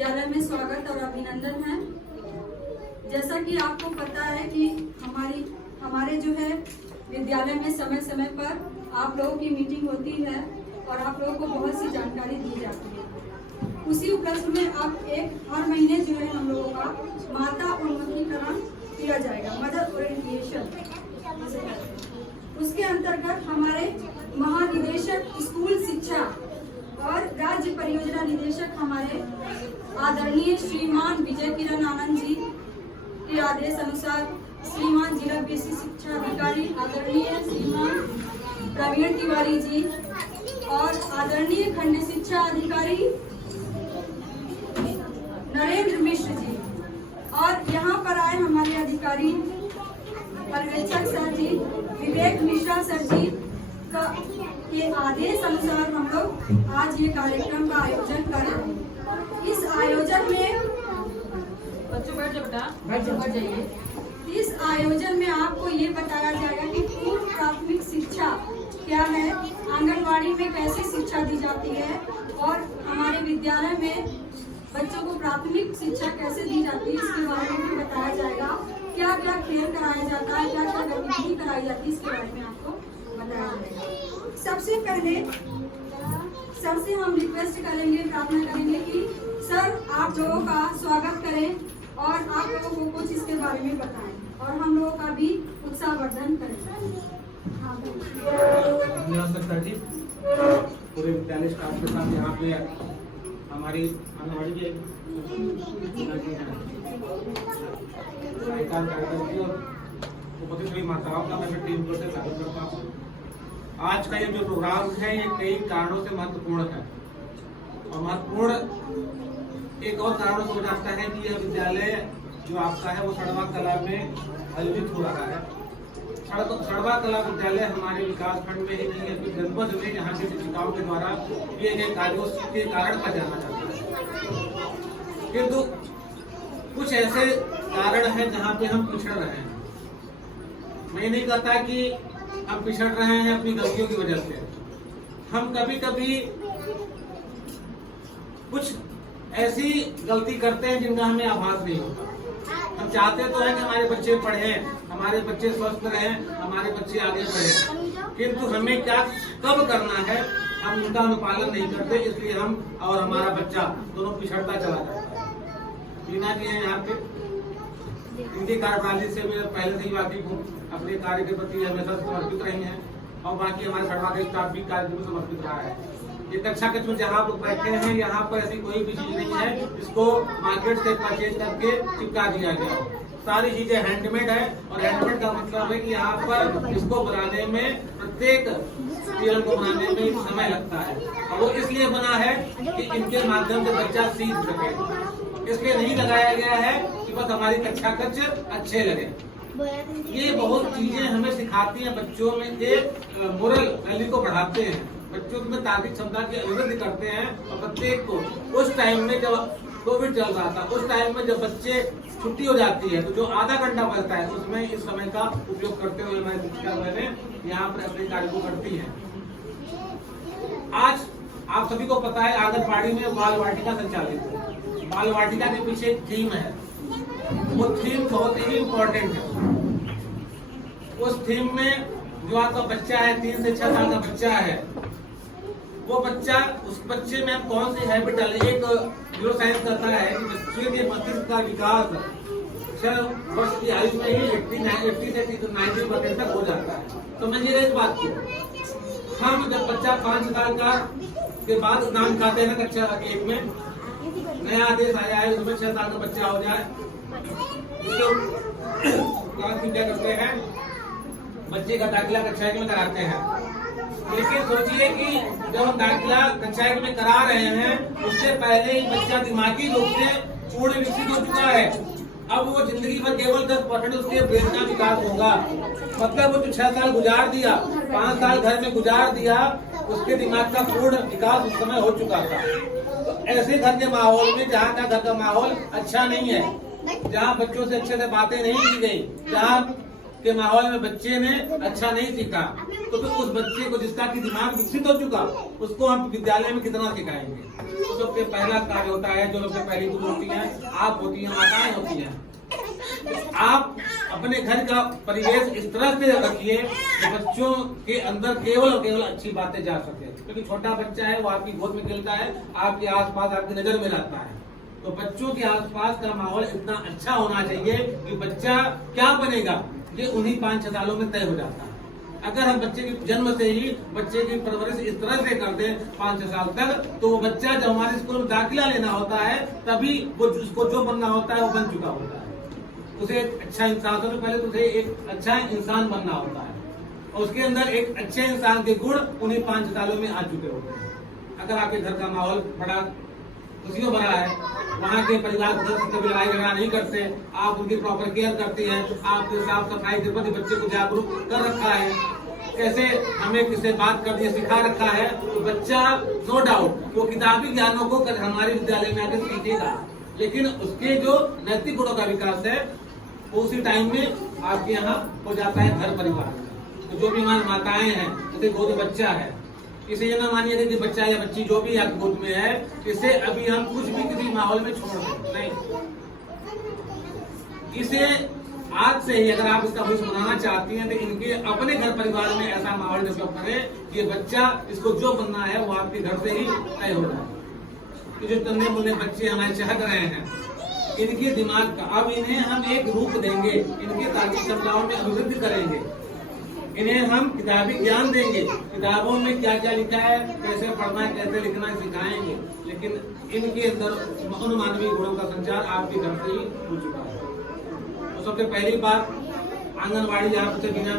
विद्यालय में स्वागत और अभिनंदन है। जैसा कि आपको पता है कि हमारे जो है विद्यालय में समय समय पर आप लोगों की मीटिंग होती है और आप लोगों को बहुत सी जानकारी दी जाती है। उसी उपलक्ष्य में अब हर महीने जो है हम लोगों का माता उन्मुखीकरण किया जाएगा, मदर ओरिएंटेशन। उसके अंतर्गत हमारे महानिदेशक स्कूल शिक्षा और राज्य परियोजना निदेशक हमारे आदरणीय श्रीमान विजय किरण आनंद जी के आदेश अनुसार श्रीमान जिला कृषि शिक्षा अधिकारी आदरणीय श्रीमान प्रवीण तिवारी जी और आदरणीय खंड शिक्षा अधिकारी नरेंद्र मिश्र जी और यहाँ पर आए हमारे अधिकारी पर्यवेक्षक सर जी विवेक मिश्रा सर जी के आदेश अनुसार हम लोग आज ये कार्यक्रम का आयोजन कर रहे हैं। इस आयोजन में इस आयोजन में आपको ये बताया जाएगा कि पूर्व प्राथमिक शिक्षा क्या है, आंगनबाड़ी में कैसे शिक्षा दी जाती है और हमारे विद्यालय में बच्चों को प्राथमिक शिक्षा कैसे दी जाती है, इसके बारे में भी बताया जाएगा। क्या क्या खेल कराया जाता है, क्या क्या गतिविधि कराई जाती है, इसके बारे में आपको बताया जाएगा। सबसे पहले सर से हम रिक्वेस्ट करेंगे, प्रार्थना करेंगे कि सर आप लोगों का स्वागत करें और आप लोगों को कुछ इसके बारे में बताएं और हम लोगों का भी उत्साहवर्धन करें। धन्यवाद सर जी। पूरे विद्यालय स्टाफ के साथ यहाँ पे हमारी आंगनबाड़ी की उपस्थित हुई माताओं का मैं टीम को से स्वागत करता हूँ। आज का ये जो प्रोग्राम है ये कई कारणों से महत्वपूर्ण है और महत्वपूर्ण एक और कारण हो जाता है कि यह विद्यालय जो आपका है वो सड़वा कला में आयोजित हो रहा है। सड़वा कला विद्यालय हमारे विकास खंड में एक जनपद में यहाँ के शिक्षिकाओं के द्वारा किए गए कार्यों के कारण का जाना जाता है, किंतु कुछ ऐसे कारण हैं जहाँ पे हम पिछड़ रहे हैं। मैं नहीं कहता कि हम पिछड़ रहे हैं अपनी गलतियों की वजह से। हम कभी कभी कुछ ऐसी गलती करते हैं जिनका हमें आभास नहीं होता। हम चाहते तो हैं कि हमारे बच्चे पढ़ें, हमारे बच्चे स्वस्थ रहें, हमारे बच्चे आगे बढ़ें, किंतु हमें क्या कब करना है हम उनका अनुपालन नहीं करते, इसलिए हम और हमारा बच्चा दोनों पिछड़ता चला जाता है। टीना जी हैं यहाँ पे, इनकी कार्यप्रणाली से मैं पहले से ही वाकिफ हूँ, अपने कार्य के प्रति हमेशा समर्पित रही हैं और बाकी हमारे सड़वा का स्टाफ भी कार्य में समर्पित रहा है। ये कक्षा के थ्रू जहाँ लोग बैठे हैं यहाँ पर ऐसी कोई भी चीज नहीं है जिसको मार्केट से परचेज करके चिपका दिया गया। सारी चीजें हैंडमेड है और हैंडमेड का मतलब है कि यहाँ पर इसको बनाने में प्रत्येक पीएल को बनाने में समय लगता है और वो इसलिए बना है कि इनके माध्यम से बच्चा सीख सके। इसलिए नहीं लगाया गया है कि बस हमारी कक्षा कक्ष अच्छे लगे। ये बहुत चीजें हमें सिखाती हैं, बच्चों में एक मोरल वैल्यू को बढ़ाते हैं, बच्चों में तार्किक क्षमता की अभिवृद्धि करते हैं और प्रत्येक को उस टाइम में जब कोविड चल रहा था उस टाइम में जब बच्चे छुट्टी हो जाती है तो जो आधा घंटा बचता है उसमें इस समय का उपयोग करते हुए हमारी शिक्षा बहनें यहाँ पर अपने कार्य को करती हैं। आज आप सभी को पता है आंगनबाड़ी में बाल वाटिका संचालित है। बाल वाटिका के पीछे एक थीम है, वो थीम बहुत ही इम्पोर्टेंट है। उस थीम में जो आपका बच्चा है 3 से 6 साल का बच्चा है, वो बच्चा उस बच्चे में कौन सी हैबिट डाले। एक न्यूरो साइंस कहता है कि बच्चे के मस्तिष्क का विकास 6 वर्ष की आयु में ही 80 से 90% तक हो जाता है। तो मैं ये इस बात को हम जब बच्चा 5 साल का के बाद नाम खाते हैं कक्षा 1 में, नया आदेश आया है उसमें 6 साल का बच्चा हो जाए तो क्या करते हैं, बच्चे का दाखिला कक्षा 1 में कराते हैं। लेकिन सोचिए कि जब हम दाखिला कक्षा 1 में करा रहे हैं उससे पहले ही बच्चा दिमागी रूप से पूर्ण विकसित हो चुका है। अब वो जिंदगी भर केवल 10% उसके ब्रेन का विकास होगा। मतलब वो जो 6 साल गुजार दिया, 5 साल घर में गुजार दिया, उसके दिमाग का पूर्ण विकास उस समय हो चुका था। तो ऐसे घर के माहौल में जहाँ का घर का माहौल अच्छा नहीं है, जहाँ बच्चों से अच्छे से बातें नहीं की गई, जहाँ के माहौल में बच्चे ने अच्छा नहीं सीखा, तो फिर उस बच्चे को जिसका कि दिमाग विकसित हो चुका, उसको हम विद्यालय में कितना सिखाएंगे? तो सबसे पहला कार्य होता है, जो सबसे पहली गुरु होती है, आप होती हैं, माताएं होती हैं, आप अपने घर का परिवेश इस तरह से रखिए कि बच्चों के अंदर केवल और केवल अच्छी बातें जा सके। क्योंकि छोटा बच्चा है, वो आपकी गोद में खेलता है, आपके आसपास आपकी नजर में रहता है, तो बच्चों के आसपास का माहौल इतना अच्छा होना चाहिए कि बच्चा क्या बनेगा ये उन्हीं 5-6 सालों में तय हो जाता है। अगर हम बच्चे की जन्म से ही बच्चे की परवरिश इस तरह से कर दें 5-6 साल तक, तो वो बच्चा जब हमारे स्कूल में दाखिला लेना होता है, तभी वो उसको जो बनना होता है वो बन चुका होता है। उसे एक अच्छा इंसान, सबसे पहले तो उसे एक अच्छा इंसान बनना होता है, और उसके अंदर एक अच्छे इंसान के गुण उन्हीं 5 सालों में आ चुके होते हैं। अगर आपके घर का माहौल बड़ा खुशियों भरा है, वहाँ के परिवार सदस्य कभी लड़ाई झगड़ा नहीं करते, आप उनकी प्रॉपर केयर करती हैं, आपके साफ सफाई के प्रति बच्चे को जागरूक कर रखा है, कैसे हमें किससे बात करनी है सिखा रखा है, तो बच्चा नो डाउट वो किताबी ज्ञानों को हमारे विद्यालय में आकर सीखेगा, लेकिन उसके जो नैतिक गुणों का विकास है उसी टाइम में आपके यहाँ हो जाता है घर परिवार। तो जो भी हमारी माताएं हैं, जैसे गोद में बच्चा है, इसे ये ना मानिए कि बच्चा या बच्ची जो भी आपकी गोद में है, इसे अभी हम कुछ भी किसी माहौल में छोड़ दें, नहीं, इसे आज से ही अगर आप इसका भविष्य बनाना चाहती हैं तो इनके अपने घर परिवार में ऐसा माहौल डेवलप करें कि बच्चा इसको जो बनना है वो आपके घर से ही तय हो जाए। तो जो तन्ने मुन्ने बच्चे हमारे चहक रहे हैं, इनके दिमाग का अब इन्हें हम एक रूप देंगे, इनके तार्किक क्षमताओं में अभिवृद्धि करेंगे, इन्हें हम किताबी ज्ञान देंगे, किताबों में क्या क्या लिखा है, कैसे पढ़ना है, कैसे लिखना है सिखाएंगे, लेकिन इनके अंदर अनुमानवीय गुणों का संचार आपके घर से ही हो चुका है। तो सबसे पहली बात आंगनबाड़ी जहाँ से बिना